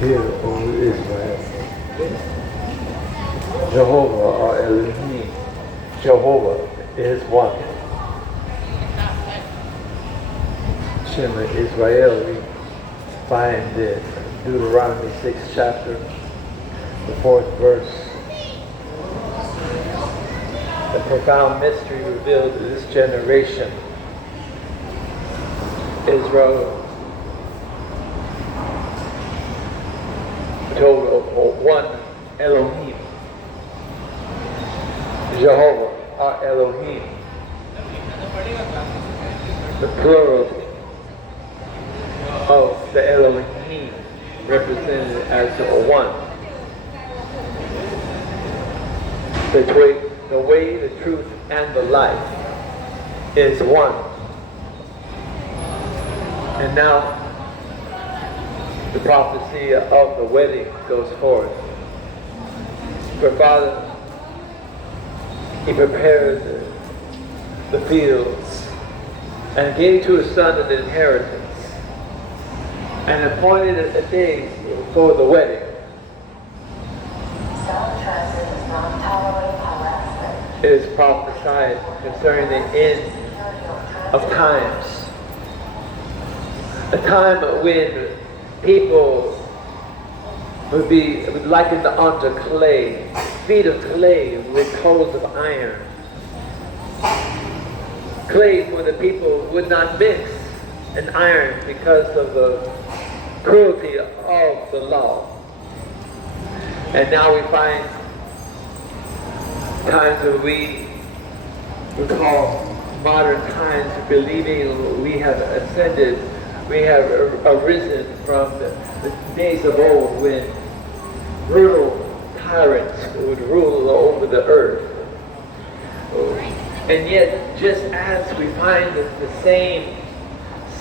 Hear, O Israel. Jehovah or Elohim. Jehovah is one. Shema Israel, we find in Deuteronomy 6th chapter, the 4th verse. The profound mystery revealed to this generation. Israel told of one Elohim. Jehovah, our Elohim. The plural of the Elohim represented as one. The way, the truth, and the life is one. And now the prophecy of the wedding goes forth. For Father, He prepared the fields and gave to His Son an inheritance and appointed a day for the wedding. It is prophesied concerning the end of times. A time when people would be likened unto clay, feet of clay with toes of iron. Clay where the people would not mix an iron because of the cruelty of the law. And now we find times when we call modern times, believing we have ascended, we have arisen from the days of old when brutal tyrants would rule over the earth. And yet, just as we find the same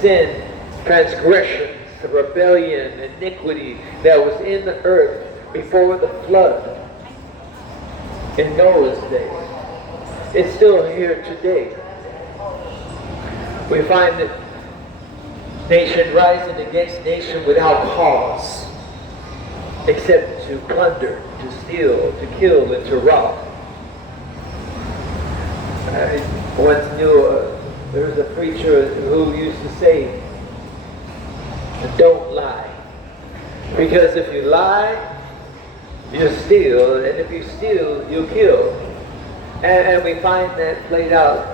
sin, transgressions, rebellion, iniquity that was in the earth before the flood in Noah's day, it's still here today. We find that nation rising against nation without cause, except to plunder, to steal, to kill, and to rob. I once knew there was a preacher who used to say, "Don't lie. Because if you lie, you steal, and if you steal, you kill." And we find that played out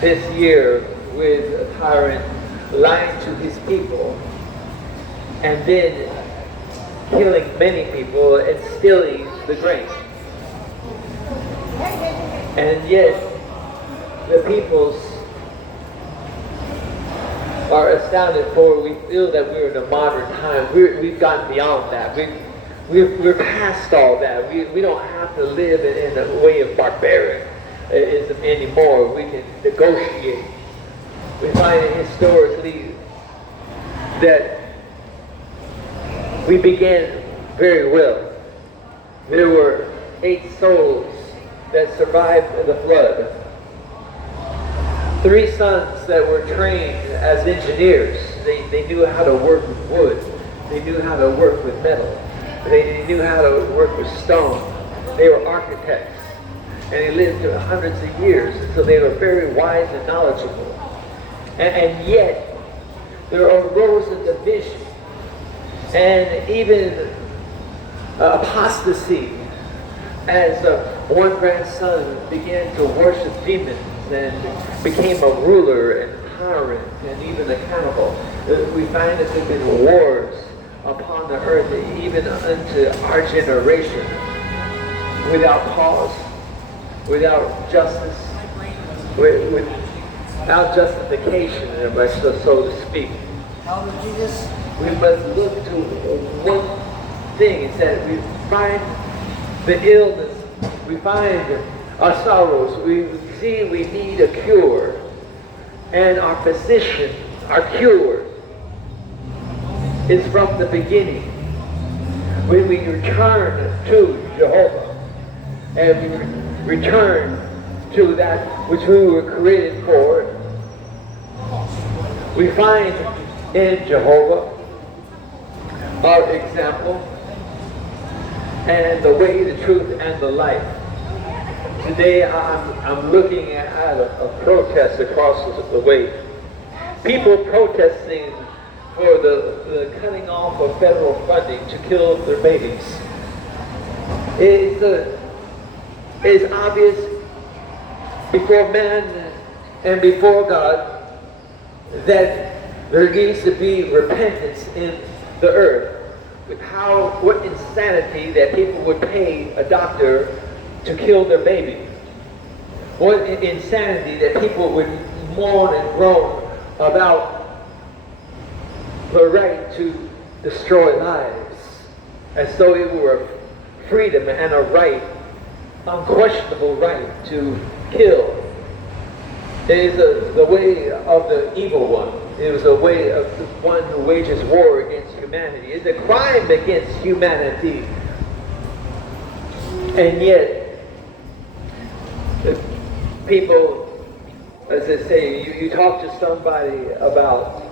this year with a tyrant lying to his people and then killing many people and stealing the grain. And yet the peoples are astounded, for we feel that we're in a modern time. We've gotten beyond that. We're past all that. We don't have to live in a way of barbarism anymore. We can negotiate. We find historically that we began very well. There were 8 souls that survived the flood. 3 sons that were trained as engineers. They knew how to work with wood. They knew how to work with metal. They knew how to work with stone. They were architects. And they lived to hundreds of years. So they were very wise and knowledgeable. And yet, there arose a division and even apostasy as one grandson began to worship demons and became a ruler and tyrant and even a cannibal. We find that there have been wars upon the earth, even unto our generation, without cause, without justice, without justification, so to speak. We must look to one thing, is that we find the illness, we find our sorrows, we see we need a cure, and our physician, our cure, is from the beginning. When we return to Jehovah, and we return to that which we were created for, we find in Jehovah our example, and the way, the truth, and the life. Today I'm looking at a protest across the way. People protesting for the cutting off of federal funding to kill their babies. It's obvious before man and before God that there needs to be repentance in the earth. With what insanity that people would pay a doctor to kill their baby. What insanity that people would mourn and groan about the right to destroy lives, as though it were freedom and a right, unquestionable right to kill. It is the way of the evil one. It was a way of the one who wages war against humanity. It's a crime against humanity. And yet, people, as I say, you talk to somebody about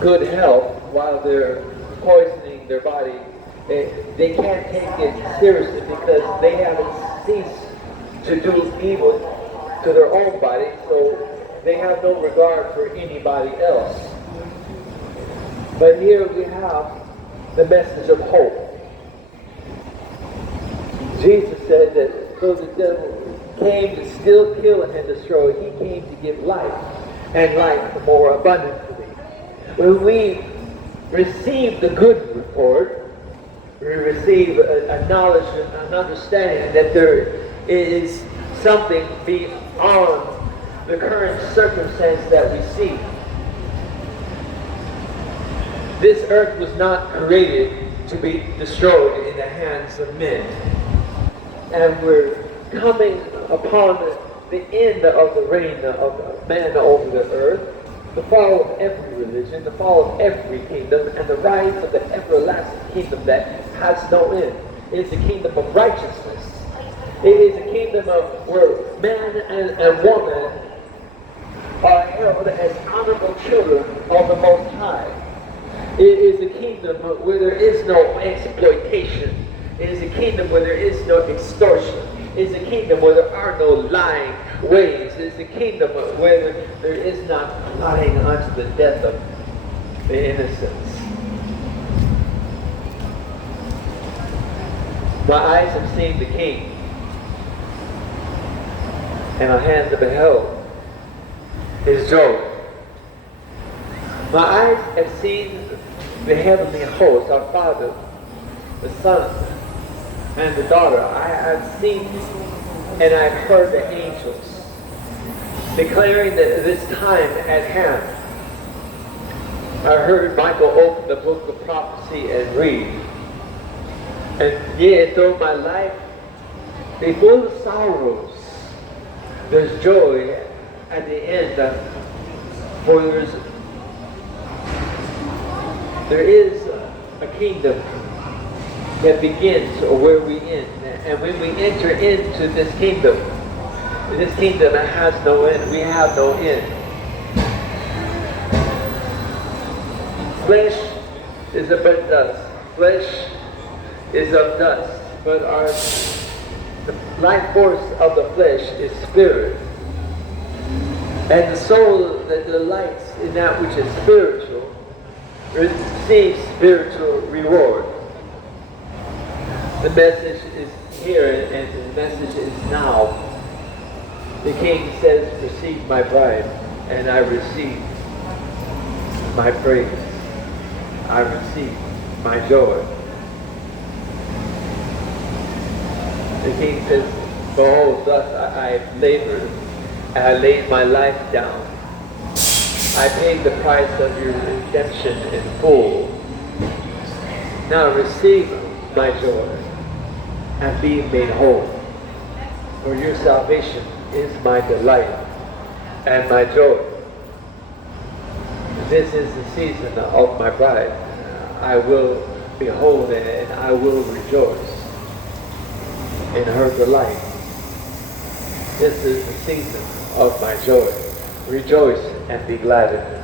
good health while they're poisoning their body, they can't take it seriously because they haven't ceased to do evil to their own body, so they have no regard for anybody else. But here we have the message of hope. Jesus said that though the devil came to steal, kill, and destroy, he came to give life, and life more abundantly. When we receive the good report, we receive a knowledge and an understanding that there is something beyond the current circumstance that we see. This earth was not created to be destroyed in the hands of men. And we're coming upon the end of the reign of man over the earth, the fall of every religion, the fall of every kingdom, and the rise of the everlasting kingdom that has no end. It is the kingdom of righteousness. It is a kingdom of where man and woman are held as honorable children of the Most High. It is a kingdom where there is no exploitation. It is a kingdom where there is no extortion. It is a kingdom where there are no lying ways. It is a kingdom where there is not plotting unto the death of the innocents. My eyes have seen the King, and my hands have beheld his joy. My eyes have seen the heavenly host, our Father, the Son, and the Daughter. I have seen and I've heard the angels declaring that this time at hand. I heard Michael open the book of prophecy and read. And yet, though my life be full of sorrows, there's joy at the end. For there is a kingdom that begins where we end. And when we enter into this kingdom has no end. We have no end. Flesh is but dust. Flesh is of dust. But the life force of the flesh is spirit. And the soul that delights in that which is spiritual receives spiritual reward. The message is here, and the message is now. The King says, receive my bride, and I receive my praise. I receive my joy. The King says, behold, thus I have labored, and I laid my life down. I paid the price of your redemption in full. Now receive my joy and be made whole. For your salvation is my delight and my joy. This is the season of my bride. I will behold and I will rejoice in her delight. This is the season of my joy. Rejoice and be glad in it.